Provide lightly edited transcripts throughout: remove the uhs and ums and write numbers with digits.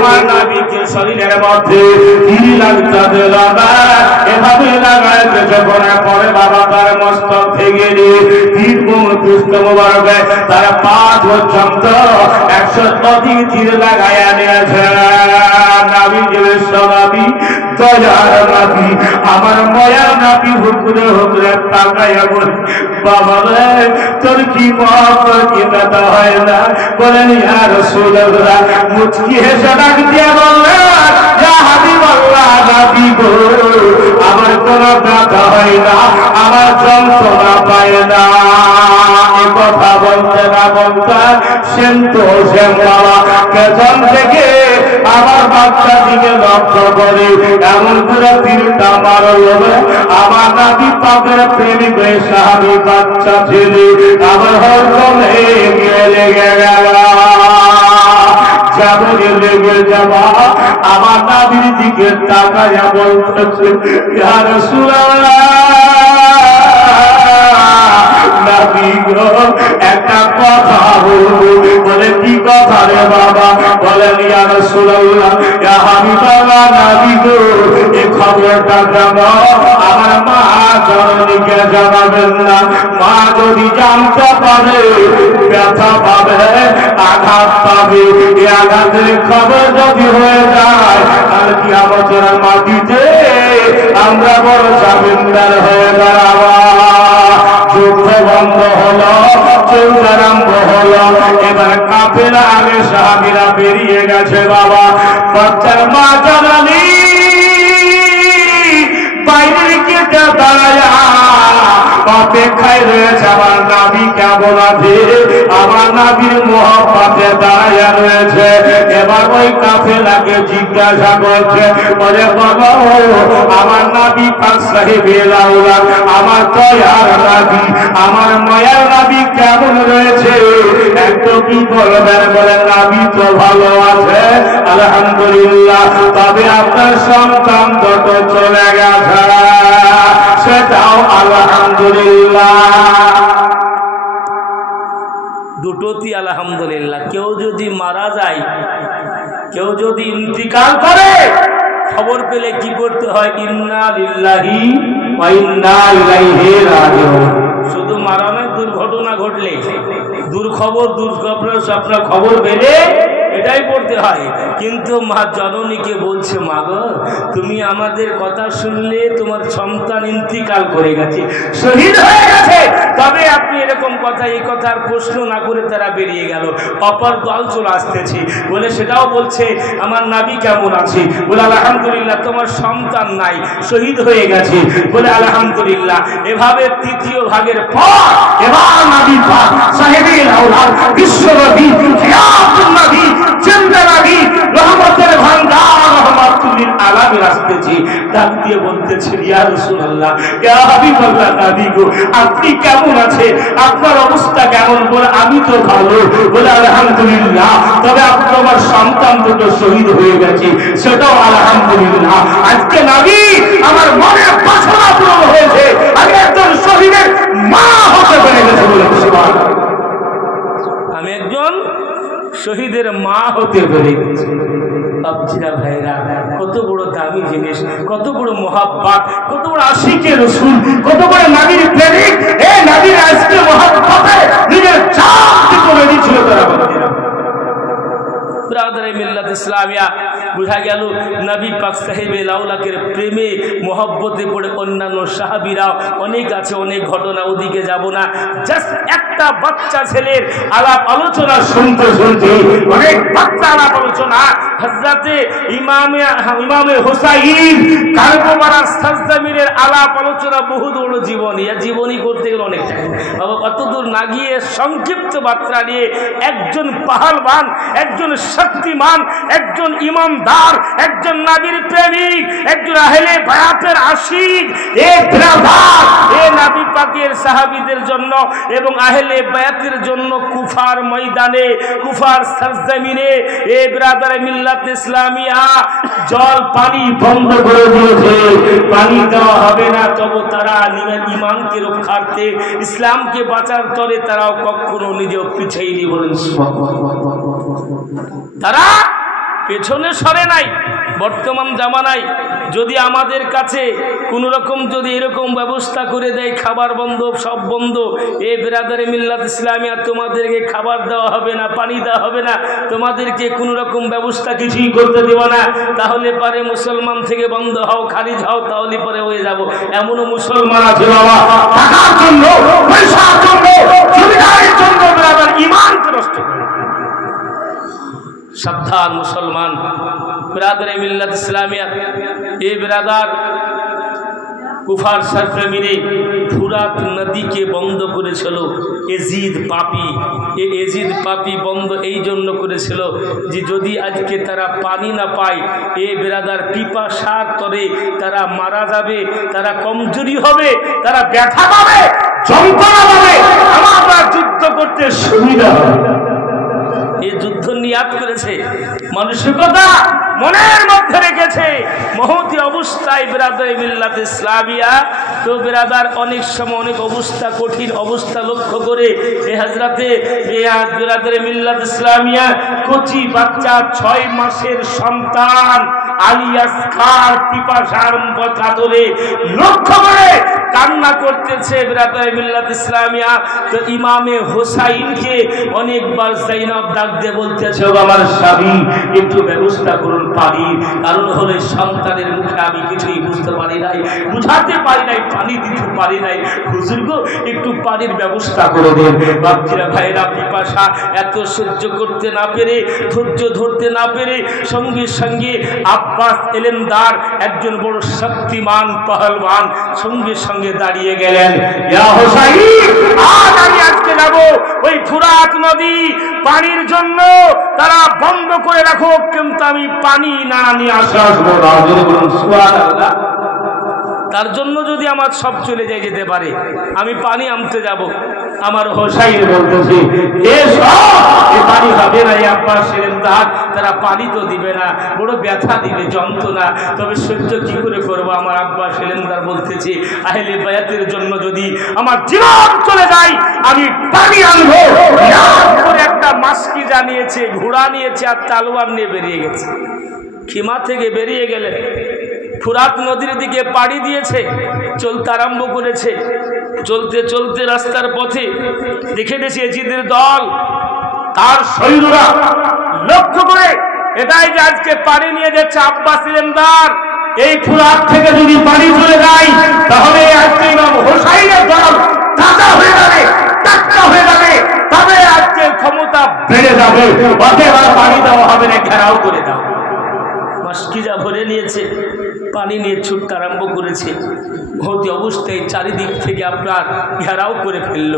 আমার নবীকে শরীরের মধ্যে তীর লাগতে দিল না। এভাবে লাগাইতে যখন পরে বাবা তার মস্তক থেকে তীর পুষ্ট মোবারকে তার পা পর্যন্ত 100 অধিক তীর লাগাইয়া নিয়েছে। নবী বিশ্বনবী দয়ার নবী আমার মায়ার নবী হুকুরে হুকুরে তাকাইয়া বলে বাবা রে তোর কি মত কি ব্যথা হয় না? বলেন ইয়া রাসূলুল্লাহ। মুচকি হেসে ডাক দিয়া বললেন ইয়া হাবিবাল্লাহ নবী গো আমার কোনো ব্যথা হয় না, আমার যন্ত্রণা পায় না। এ কথা বলতে না বলতে সেন বাবা পেছন থেকে আমার বাচ্চা দিকে লক্ষ্য করে এমন করে তীরটা মারল। আমার নবী পাকের প্রেমিক সাহাবী বাচ্চা ছেলে আমার হরকমে লেগে গেল। লেগে যাবা আমার নবীর দিকে তাকায়া বলতেছে ইয়া রাসূলুল্লাহ নবী গো একটা কথা বলবো। বলে কি কথা রে বাবা? বলেন ইয়া রাসূলুল্লাহ ইয়া হাবিবাল্লাহ নবী গো এই খবরটা জানো আমার মা জননীকে জানাবেন না। মা যদি জানতে পারে ব্যথা পাবে, আঘাত পাবে। এই আঘাতের খবর যদি হয়ে যায় তাহলে কিয়ামতের মাটিতে আমরা বড় জামিনদার হয়ে দাঁড়াবো। যুদ্ধ বন্ধ হলো, যুদ্ধ আরম্ভ হলো। এবার কাফেলা আগে সাহাবীরা বেরিয়ে গেছে। বাবা বাচ্চার মা জননী বাইরে গিয়ে দাঁড়ায় অপেক্ষায় রয়েছে আমার নবী কেমন আছে, আমার নবীর মোহব্বতে দাঁড়ায় রয়েছে। এবার ওই কাফেলাকে জিজ্ঞাসা করছে বলে বাবা আমার নবী পাক সাহেবে লাউলা আমার দয়ার নবী আমার মায়ার নবী কেমন রয়েছে একটু কি বলবেন? বলে নবী তো ভালো আছে আলহামদুলিল্লাহ, তবে আপনার সন্তান যত চলে গেছে সেটাও আলহামদুলিল্লাহ। দুটোতেই আলহামদুলিল্লাহ। কেউ যদি মারা যায়, কেউ যদি ইন্তিকাল করে, খবর পেলে কি করতে হয়? ইন্না লিল্লাহি ওয়া ইন্না ইলাইহি রাজিউন। শুধু মারা নয়, দুর্ঘটনা ঘটলে দুর্ঘটনা খবর পেলে এটাই পড়তে হয়। কিন্তু মা জননীকে বলছে মা গো তুমি আমাদের কথা শুনলে তোমার সন্তান ইন্তিকাল করে গেছে, শহীদ হয়ে গেছে, তবে আপনি এরকম কথা এই কথার প্রশ্ন না করে তারা বেরিয়ে গেল। অপর দল চলে আসতেছে বলে সেটাও বলছে আমার নবী কেমন আছে? বলে আলহামদুলিল্লাহ। তোমার সন্তান নাই, শহীদ হয়ে গেছে, বলে আলহামদুলিল্লাহ। এভাবে তৃতীয় ভাগের পর এবার নবী পাক সাহেবে আওলাদ বিশ্বনবী খিয়াতুন নবী জিন্দা নবী রহমতের ভান্ডার রহমাতুল লিল আলামিন আসতেছে। ডাক দিয়ে বলতেছে ইয়া রাসূলুল্লাহ ইয়া হাবিবাল্লাহ নবী গো আপনি কেমন আছেন? আপনার অবস্থা কেমন? বলে আমি তো ভালো। বলে আলহামদুলিল্লাহ, তবে আমার সন্তান দুটো শহীদ হয়ে গেছে, সেটাও আলহামদুলিল্লাহ। আজকে নবী আমার মনের বাসনা পূরণ হয়েছে, আমি একজন শহীদের মা হতে পেরে গেছে। বলে সুবহানাল্লাহ, আমি একজন শহীদের মা হতে পেরে গেছি। বাপজিরা ভাইরা, কত বড় দামি জিনিস, কত বড় মোহাব্বত, কত বড় আশিকে রাসূল, কত বড় নবীর প্রেমিক। এই নবীর আজকে মোহাব্বতে নিজের জান দিতে রেডি ছিল তারা। বাপজিরা ব্রাদারে মিল্লাত ইসলামিয়া, বুঝা গেল নবী পাক সাহেবে লাউলাকের প্রেমে মোহব্বতে পড়ে অন্যান্য সাহাবীরাও অনেক আছে, অনেক ঘটনা, ওদিকে যাব না। জাস্ট একটা বাচ্চা ছেলের আলাপ আলোচনা শুনতে শুনতে অনেক বাচ্চা আলাপ আলোচনা হযরতে ইমামে হুসাইন কারবালার সাজদামিনের আলাপ আলোচনা বহু দূর জীবনী, জীবনী করতে গেলে অনেক টাইম। বাবা কতদূর না গিয়ে সংক্ষিপ্ত মাত্রা নিয়ে একজন পাহালবান, একজন শক্তিমান, একজন ইমানদার, একজন নবীর প্রেমিক, একজন আহলে বায়াতের আশিক, এই ব্রাদার এই নবী পাকের সাহাবীদের জন্য এবং আহলে বায়াতের জন্য কুফার ময়দানে, কুফার সরজমিনে এই ব্রাদারে মিল্লাত ইসলামিয়া জল পানি বন্ধ করে দিয়েছে। পানি দেওয়া হবে না, তবে তারা ইমানকে রক্ষার্থে, ইসলামকে বাঁচার তরে তারাও কখনো নিজেও পিছাইনি। বলেন তারা পেছনে সরে নাই। বর্তমান জামানায় যদি আমাদের কাছে কোনো রকম যদি এরকম ব্যবস্থা করে দেয়, খাবার বন্ধ, সব বন্ধ, এ বেরাদারে মিল্লাত ইসলামিয়া তোমাদেরকে খাবার দেওয়া হবে না, পানি দেওয়া হবে না, তোমাদেরকে কোনো রকম ব্যবস্থা কিছুই করতে দেব না, তাহলে পারে মুসলমান থেকে বন্ধ হও, খারিজ হও, তাহলে পরে হয়ে যাব। এমনও মুসলমান আছে বাবা, টাকার জন্য, পয়সার জন্য, জমিদারের জন্য বেরাদার ঈমানকে নষ্ট করে। সাবধান মুসলমান, বেরাদারে মিল্লাত ইসলামিয়া। এ বেরাদার কুফার সরজমিনে ফুরাত নদীকে বন্ধ করেছিল এজিদ পাপি। এজিদ পাপি বন্ধ এই জন্য করেছিল যে যদি আজকে তারা পানি না পায়, এ বেরাদার পিপাসার তরে তারা মারা যাবে, তারা কমজোরি হবে, তারা ব্যথা পাবে, যন্ত্রণা পাবে, আমরা যুদ্ধ করতে সুবিধা হবে। এই যুদ্ধ নিয়াত করেছে, মানসিকতা মনের মধ্যে রেখেছে। মহতি অবস্থায় বেরাদারে মিল্লাত ইসলামিয়া তো বেরাদার অনেক সময় অনেক অবস্থা, কঠিন অবস্থা লক্ষ্য করে এ হযরতে বেরাদারে মিল্লাত ইসলামিয়া কচি বাচ্চা 6 মাসের সন্তান আলিয়াস খার পিপাসার কাতরে লক্ষ্য করে কান্না করতেছে বেরাদারে মিল্লাত ইসলামিয়া। তো ইমামে হোসাইনকে অনেকবার যায়েনব ডাক দিয়ে বলতেছে, আমার স্বামী একটু ব্যবস্থা করুন পানির, কারণ হলে সন্তানের মুখে আমি কিছুই বুঝতে পারি নাই, বুঝাতে পারি নাই, পানি দিতে পারি নাই, হুজুর গো একটু পানির ব্যবস্থা করে দেন। বাপজিরা ভাইরা পিপাসা এত সহ্য করতে না পেরে, ধৈর্য ধরতে না পেরে সঙ্গে সঙ্গে আব্বাস এলেমদার একজন বড় শক্তিমান পহলওয়ান সঙ্গে সঙ্গে দাঁড়িয়ে গেলেন। ইয়া হোসাইন, আজ আমি আজকে যাব ওই ফুরাত নদী পানির জন্য তারা বন্ধ করে রাখো, কিন্তু আমি পানি না নিয়ে আসা সুবহানাল্লাহ। তার জন্য যদি আমার সব চলে যায় যেতে পারে, আমি পানি আনতে যাব। আমার হোসাইন বলতেছে পানি হবে না, আব্বাস এলেমদার তারা পানি তো দিবে না, বড় ব্যথা দিবে, যন্ত্রণা, তবে সহ্য কি করে করবো। আমার আব্বাস এলেমদার বলতেছে আহলে বায়াতের জন্য যদি আমার জীবন চলে যায় আমি পানি আনবো। একটা মাস্কি জানিয়েছে, ঘোড়া নিয়েছে আর তালোয়ার নিয়ে বেরিয়ে গেছে। খিমা থেকে বেরিয়ে গেলে ফুরাত নদীর দিকে পাড়ি দিয়েছে, চলতে আরম্ভ করেছে। চলতে চলতে রাস্তার পথে দেখে দিয়েছে এজিদের দল, তার সৈন্যরা লক্ষ্য করে এটাই যে আজকে পানি নিয়ে যাচ্ছে আব্বাস এলেমদার, এই ফুরাত থেকে যদি পানি চলে যায় তাহলে আজকে ইমাম হোসাইনের দল তাজা হয়ে যাবে, টাটকা হয়ে যাবে, তবে আজকে ক্ষমতা বেড়ে যাবে। অতএব আর পানি দেওয়া হবে না, ঘেরাও করে দাও। মাস্কিজা ভরে নিয়েছে, পানি নিয়ে ছুটতে আরম্ভ করেছে। ভৌতি অবস্থায় চারিদিক থেকে আপনার ঘেরাও করে ফেলল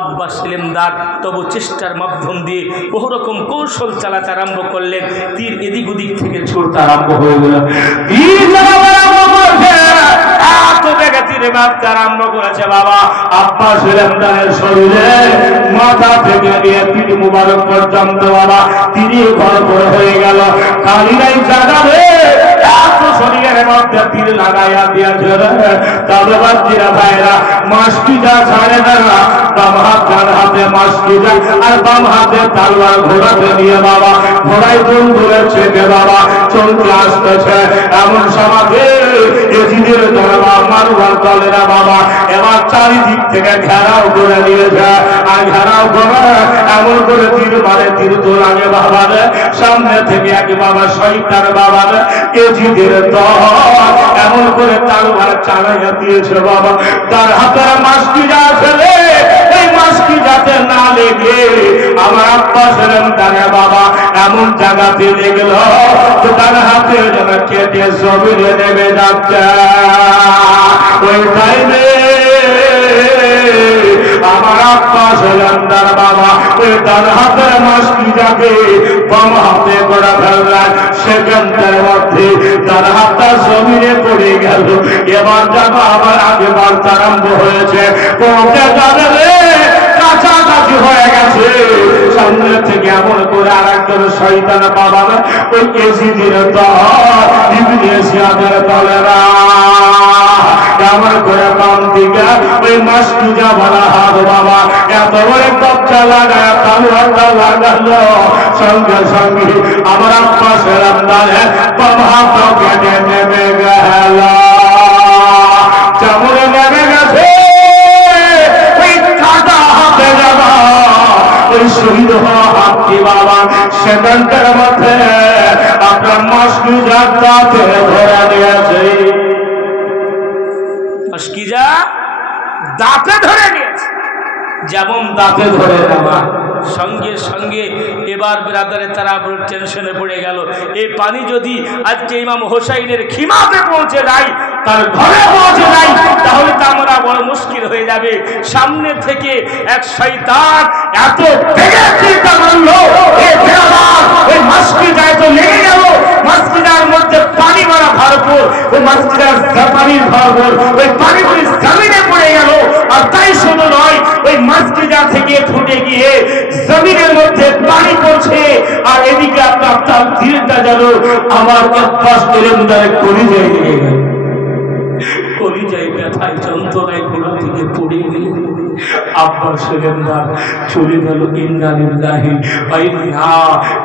আব্বাস এলেমদার। তবু চেষ্টার মাধ্যম দিয়ে বহু রকম কৌশল চালাতে আরম্ভ করলেন। তীর এদিক ওদিক থেকে ছুটতে আরম্ভ হয়ে গেল। আরম্ভ করেছে বাবা আব্বাস এলেমদারের শরীরে মাথা থেকে নিয়ে পিঠ মুবারক পর্যন্ত বাবা তিনি গড়বড় হয়ে গেল। কালিরাই জাগাবে শরীরের মধ্যে তীর লাগাইয়া দিয়েছে। তবে বাচ্চিরা ভাইরা মাস্কিজা ছাড়ে না, বাম হাত ডান হাতে মাস্কিজা আর বাম হাতে তালওয়ার ঘোড়াতে নিয়ে বাবা ঘোড়ায় দৌড় ধরেছে বাবা চলতে আসতেছে। এমন সমাজে এজিদের দরবার মারুয়ার দলেরা বাবা এবার চারিদিক থেকে ঘেরাও করে নিয়েছে। আর ঘেরাও করে এমন করে তীর মারে, তীর তোলাগে বাবা সামনে থেকে এক বাবা শয়তান বাবা এজিদের দল এমন করে তালওয়ার চালাইয়া দিয়েছে বাবা। তার হাতের মাস্কিজা ফেলে এই মাস্কি যাতে না লেগে আমার আব্বাস এলেমদারে বাবা এমন জায়গাতে লেগেল যে তার হাতে যেন কেটে জমিনে নেমে যাচ্ছে। ওই টাইমে আমার আব্বাস এলেমদার বাবা ওই তার হাতের মাস্কিজাকে বাম হাতে করে ফেললেন। সেকেন্ডের মধ্যে তার হাতটা জমিনে পড়ে গেল। এবার যাবো আবার আগে বাড়তে আরম্ভ হয়েছে, পৌঁছে যাবে কাছাকাছি হয়ে গেছে। সামনে থেকে এমন করে আর একজন শয়তান বাবা ওই এজিদের দল ইবনে জিয়াদের দলেরা কেমন করে বাম দিকে ওই মাসকুজা বলা হাত বাবা এত বড় কবজা লাগায় তালুয়ারটা লাগালো সঙ্গে সঙ্গে আমার আব্বা সেরাম দাঁড়ে বাম হাত কেটে নেমে গেল যেমন নেমে গেছে ওই কাটা হাতে যাবা ওই শহীদ হওয়া হাতটি বাবা সেখানকার মধ্যে আপনার মাসকুজার দাঁতে ধরে নিয়েছে মাসকুজা দাঁতে ধরে নিয়েছে যেমন দাঁতে ধরে নেওয়া সঙ্গে সঙ্গে এবার ব্রাদারে তারা টেনশনে পড়ে গেল এই পানি যদি আজকে ইমাম হোসাইনের খিমাতে পৌঁছে যায় তার ঘরে পৌঁছে যায় তাহলে তো আমরা বড় মুশকিল হয়ে যাবে সামনে থেকে এক শয়তান এত বেগে চিন্তা করলো ওই মাসকুজায় তো লেগে গেল মাসকুজার মধ্যে পানি মারা ভরপুর ওই মাসকুজার পানির ভরপুর ওই পানিগুলি জমিনে পড়ে গেল আর তাই শুধু নয় ওই মাসকুজা থেকে ফুটে গিয়ে জমিনের মধ্যে পানি পড়ছে আর এদিকে আপনার তার ধীরটা যেন আমার অভ্যাস এরমদারে কলিজায় লেগে গেল কলিজায় ব্যথায় যন্ত্রণায় গোড়া থেকে পড়ে গেলে আব্বা সেরেন্দার চলে গেল ইন্না লিল্লাহি ওয়া ইন্না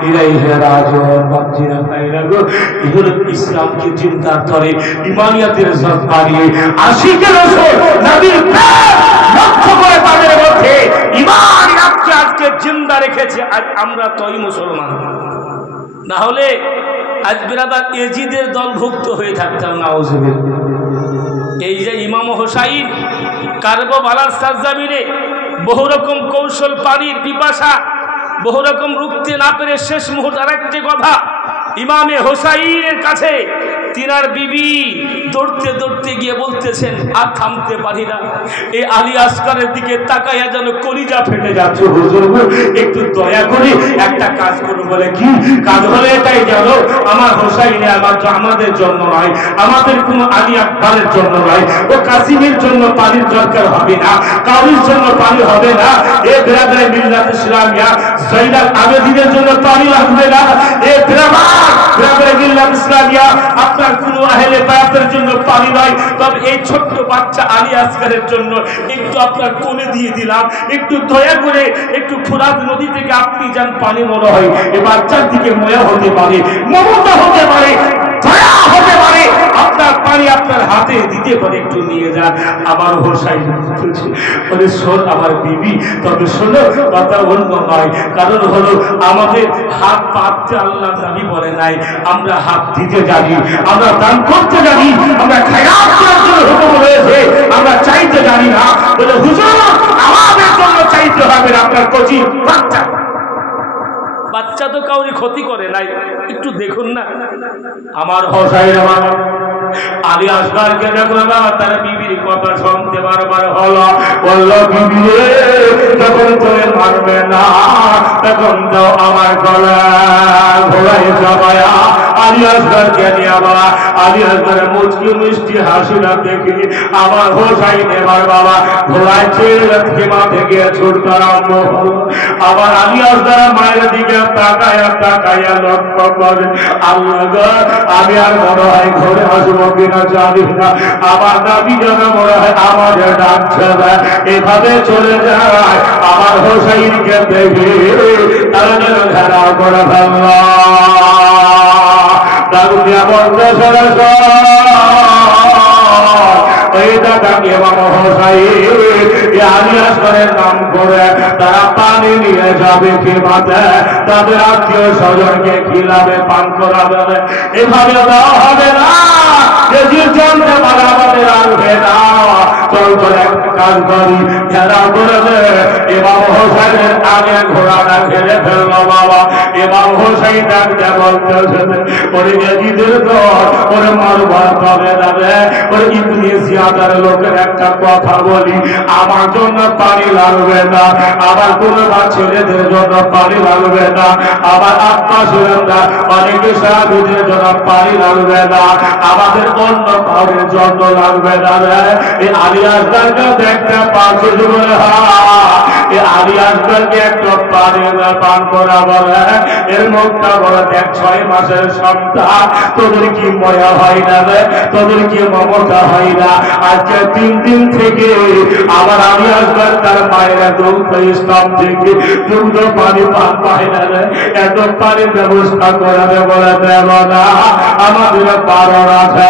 ইলাইহি রাজিউন বাচ্চারা ভাইরা গো এগুলো ইসলামকে চিন্তার করে ইমানিয়াতের জোর বাড়িয়ে আশিকের রাসূল নবীর প্রেম লক্ষ্য করে তাদের মধ্যে ইমান রাখতে আজকে জিন্দা রেখেছে আজ আমরা তই মুসলমান না হলে আজ বিরাদার এজিদের দলভুক্ত হয়ে থাকতাম নাউজুবিল্লাহ এই যে ইমাম হোসাইন কারবালার সারজামিনে বহু রকম কৌশল পানির পিপাসা বহু রকম রুখতে না পেরে শেষ মুহূর্তে আরেকটি কথা ইমামে হোসাইনের কাছে তিনার বিবি দৌড়তে দৌড়তে গিয়ে বলতেছেন আর থামতে পারি না এই আলী আসকারের দিকে তাকাইয়া যেন কলিজা ফেটে যাচ্ছে হুজুর একটু দয়া করে একটা কাজ করুন বলে কি কাজ হলে এটাই জানো আমার হোসাইনে আমাদের জন্য নয় আমাদের কোনো আলী আকবরের জন্য নয় ও কাসিমের জন্য পানির দরকার হবে না কাউরির জন্য পানি হবে না এ বিরাদরে মিল্লাত ইসলামিয়া জয়নাল আবেদিনের জন্য পানি লাগবে না এ বিরাদরে মিল্লাত ইসলামিয়া আপনার কোনো আহলে বায়াতের জন্য পানি নয় তবে এই ছোট্ট বাচ্চা আলী আসকারের জন্য একটু আপনার কোলে দিয়ে দিলাম একটু দয়া করে একটু ফোরাত নদী থেকে আপনি যান পানি মনে হয় এই বাচ্চার দিকে ময়া হতে পারে মমতা হতে পারে দয়া হতে পারে আপনার পানি আপনার হাতে দিতে পারে একটু নিয়ে যান আমার হোসাইন বলে শোন আমার বিবি তবে শোনো কথা অন্য নয় কারণ হলো আমাদের হাত পাততে আল্লাহ নবী বলে নাই আমরা হাত দিতে জানি আমরা দান করতে জানি আমরা খায়রাত করার জন্য হুকুম হয়েছে আমরা চাইতে জানি না বলে হুজুর আমাদের জন্য চাইতে হবে আপনার কচি বাচ্চা বাচ্চা তো কাউরি ক্ষতি করে নাই একটু দেখুন না আমার হোসাইন আমার আলী আসগারকে দেখলো না তার বিবির কথা শুনতে বারবার হলো বললো বিবি যখন তোরে মারবে না তখন তো আমার গলা ঘোড়াই জবায়া আলী আসগারকে নিয়ে আবার আলী আসগারের মুচকি মিষ্টি হাসিটা দেখে আমার হোসাইন এবার বাবা ঘোড়ায় চেয়ে খেমা থেকে ছুটতে আরম্ভ হলো আবার আলী আসগার মায়ের দিকে তাকায়া লক্ষ্য করে আল্লাহ আমি আর মনে হয় ঘরে আসবো কিনা জানি না আমার দাবি যেন মনে হয় আমাদের ডাকছে না এভাবে চলে যায় আমার হোসাইনকে দেখে তারা যেন ঘেরাও করে ফেলল দাগুলিয়া বন্ধ সরে নাম করে তারা পানি নিয়ে যাবে খেমাতে তাদের আত্মীয় স্বজনকে খিলাবে পান করাবে এভাবে দেওয়া হবে না জানতে পারে আমাদের আসবে না চল করে একটা কাজ করি যারা করেছে ইমাম হোসাইনের আগে ঘোড়াটা খেলে ফেললো বাবা ইমাম হোসাইন ডাকতে বলতেছেন ওরে এজিদের দল ওরে মারবার পাবে যাবে ওরে ইবনে জিয়াদার লোকের একটা কথা বলি আমার জন্য পানি লাগবে না আমার কোনো ছেলেদের জন্য পানি লাগবে না আমার আত্মা সুরেন্দা অনেক সাহাবীদের জন্য পানি লাগবে না আমাদের অন্য কাউরের জন্য লাগবে না এই আলী আসগারকে দেখতে পাচ্ছি বলে এই আলী আসগারকে একটা পানি পান করা বলে এর মুখটা বলে দেখ 6 মাসের সন্তান তোদের কি ময়া হয় না রে তোদের কি মমতা হয় না আজকে 3 দিন থেকে আবার আমি আসবার তার মায়ের দুধ স্তব থেকে দুধ পানি পান পায় না রে এত পানির ব্যবস্থা করাবে বলে দেব না আমাদের পারণ আছে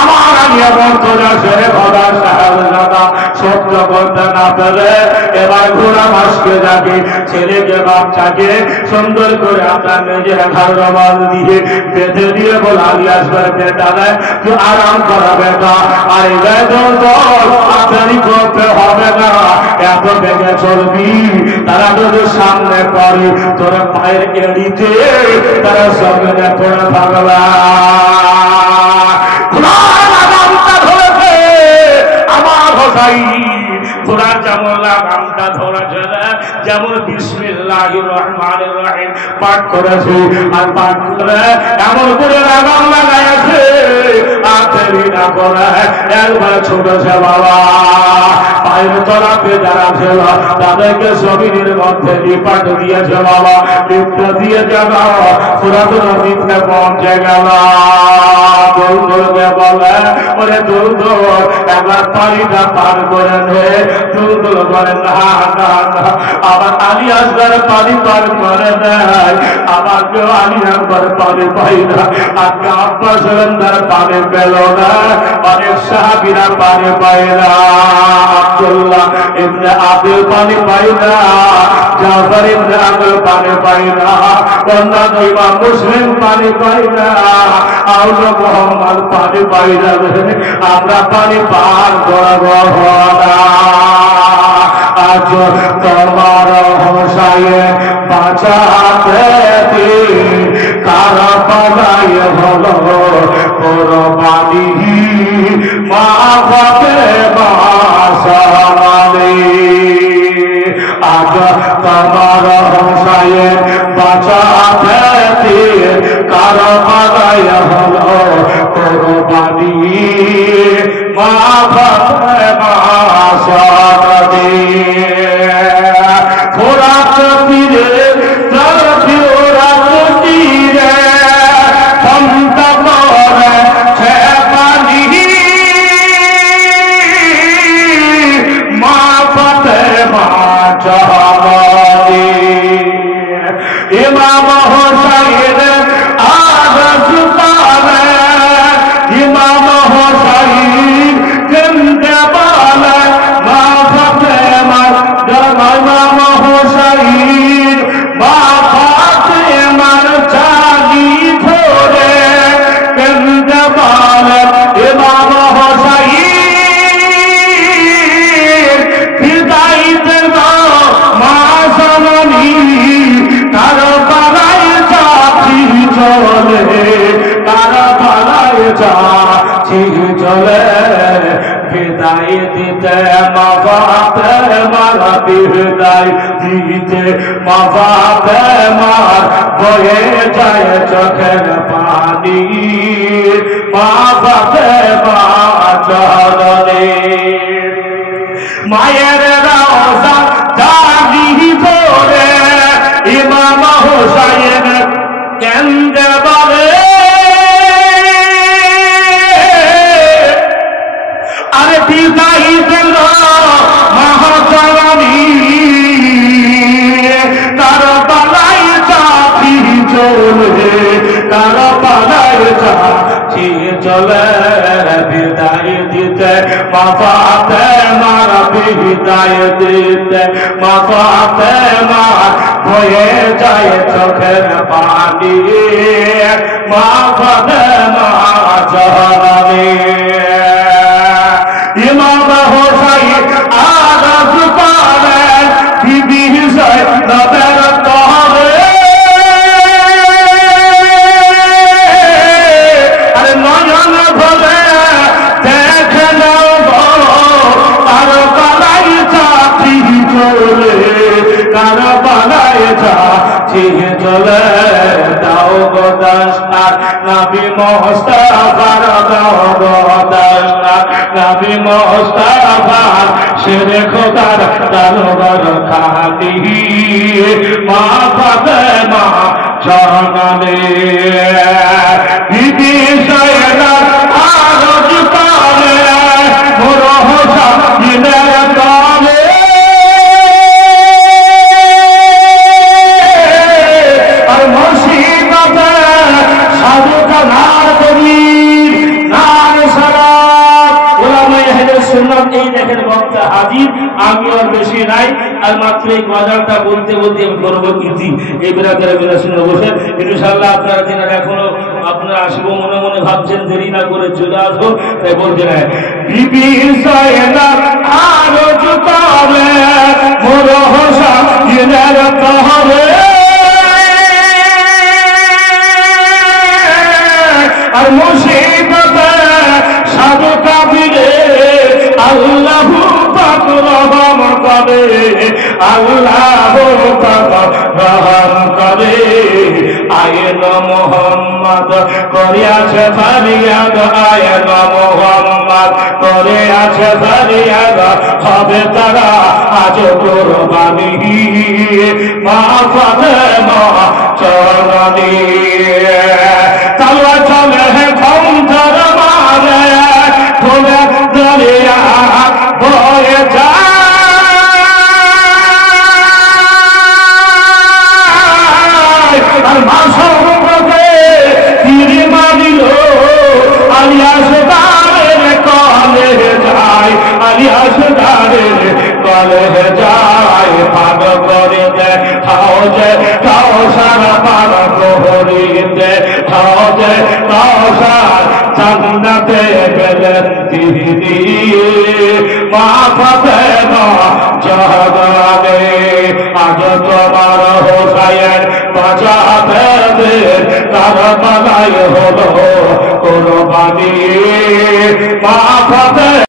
আমার আগে বর্তনা সে ভরা সাহেবজাদা সত্য করতে না পেরে এবার ঘোড়া মাসকে যাকে ছেলেকে বাচ্চাকে সুন্দর করে আপনার নিজের ঘর রবাল দিয়ে বেঁধে দিয়ে বলে আলি আসবার বেটা নেয় তুই আরাম করা বেটা আর এই তো আপনারই করতে হবে না এত বেগে চলবি তারা যদি সামনে পড়ে তোর পায়ের এড়িতে তারা সঙ্গে পড়ে থাকবে আমার হোসাই ঘোড়ার যেমন লাগামটা ধরেছে যেমন বিসমিল্লাহির রহমানির রহিম পাঠ করেছে আর পাঠ করে এমন করে লাগাম লাগাইছে আর দেরি না করে একবার ছুটেছে বাবা পায়ের তলাতে যারা ছিল তাদেরকে জমিনের মধ্যে লিপাট দিয়েছে বাবা লিপটা দিয়ে গেল পুরাতন মিথ্যে পৌঁছে গেল দৌড়কে বলে ওরে দৌড় একবার পানিটা পার করে নে দৌড় বলে না না না আবার আলী আসবার পানি পার করে দেয় আবার কেউ আলী একবার পানি পাই না আজকে আব্বাস তার পানি পেল না অনেক সাহাবীরা পানি পায় না আব্দুল্লাহ ইবনে আবিল পানি পায় না জাফর ইবনে আবিল পানি পায় না অন্যান্য ইমাম মুসলিম পানি পায় না আউলা মুহাম্মদ পানি পায় না আমরা পানি পান করব না আজ তোমার হোসায়ে বাঁচাতে কারা পালাই হলো কোরবানি মা বাপে বাসামালি আজ তোমার হোসায়ে বাঁচাতে কারা পালাই হলো কোরবানি মা বাপে বাসামালি খোরাক তীরে ইমাম হোসাইন আদর্শ পাবে ইমাম হোসাইন কেন্দ্রে পাবে মা ফাতেমার ইমাম হোসাইন মা ফাতেমার চালি ধরে কেন্দ্রে পাবে ইমাম হোসাইন বিদায় দেব মা জননী কারো পালায় যাচ্ছি চলে কারো পালায় যাচ্ছি চলে বিদায় দিতে মা বাপে মার বিদায় দিতে মা বাপে মার বয়ে যায় চোখের পানি মা বাপে মা চলনে মায়ের রওজা দাঁড়ি ধরে ইমাম হোসাইন কেন্দ্রে বলে আরে বিদায় দিল মহাজননী তার পালাই চাপি চলে তার পালাই চাপি চলে বিদায় দিতে মা বাপে মার বিদায় দিতে মা বাপে মার বয়ে যায় চোখের পানি মা বাপে মা জননী ইমাম হোসাইন আদর্শ পাবেন বিবি জয়নবের তবে আরে নয়ন ভরে দেখে নাও আর পালাই চাপি চলে কার পালাই চাপি চলে দাও গো দশটার নবী মুস্তাফার দাও গো দশটার নবী মুস্তাফার शेरे खुदार दरबार खाली मा फातिमा জানালে বিবি সায়দার আরজ করে মোর হোসাইনের তালে আর মুর্শিদাতে সাধু কানার কবির নাম সালাত উলামায়ে আহলে সুন্নাত এই দেখেন বক্তা হাজির আমি আর বেশি নাই আর মাত্র এই গজলটা বলতে বলতে আমি করব ইতি এই বিরাদের শুনে বসে ইনশাআল্লাহ আপনারা যারা এখনো আপনারা আসবো মনে মনে ভাবছেন দেরি না করে চলে আসবো তাই বলতে নাই বিবি সায়দা আরো জুতাবে মোর হোসাইনের তাহলে আর মুর্শিদাতে সাধু কাবিরে আল্লাহু পাক রহম করে আল্লাহু পাক রহম করে আয়েন মোহাম্মদ করে আছে ফরিয়াদ আয়েন মোহাম্মদ করে আছে ফরিয়াদ হবে তারা আজ কুরবানি মা ফাতেমা চরণে তালওয়া চলে খমতার মারে তোলে দরিয়া বয়ে যায় আর মাসকে তীর মারিল আলিয়াস দারের কলে যায় আলিয়াস দারের কলে যায় পাগ করে দে খাও যে খাও সারা পাগ করিতে খাও যে খাও সার জান্নাতে গেলেন তিনি মা ফাতেমা জাহানে আজ তোমার হোসাইন বাঁচাতে কারবালায় হলো কুরবানি মা ফাতেমা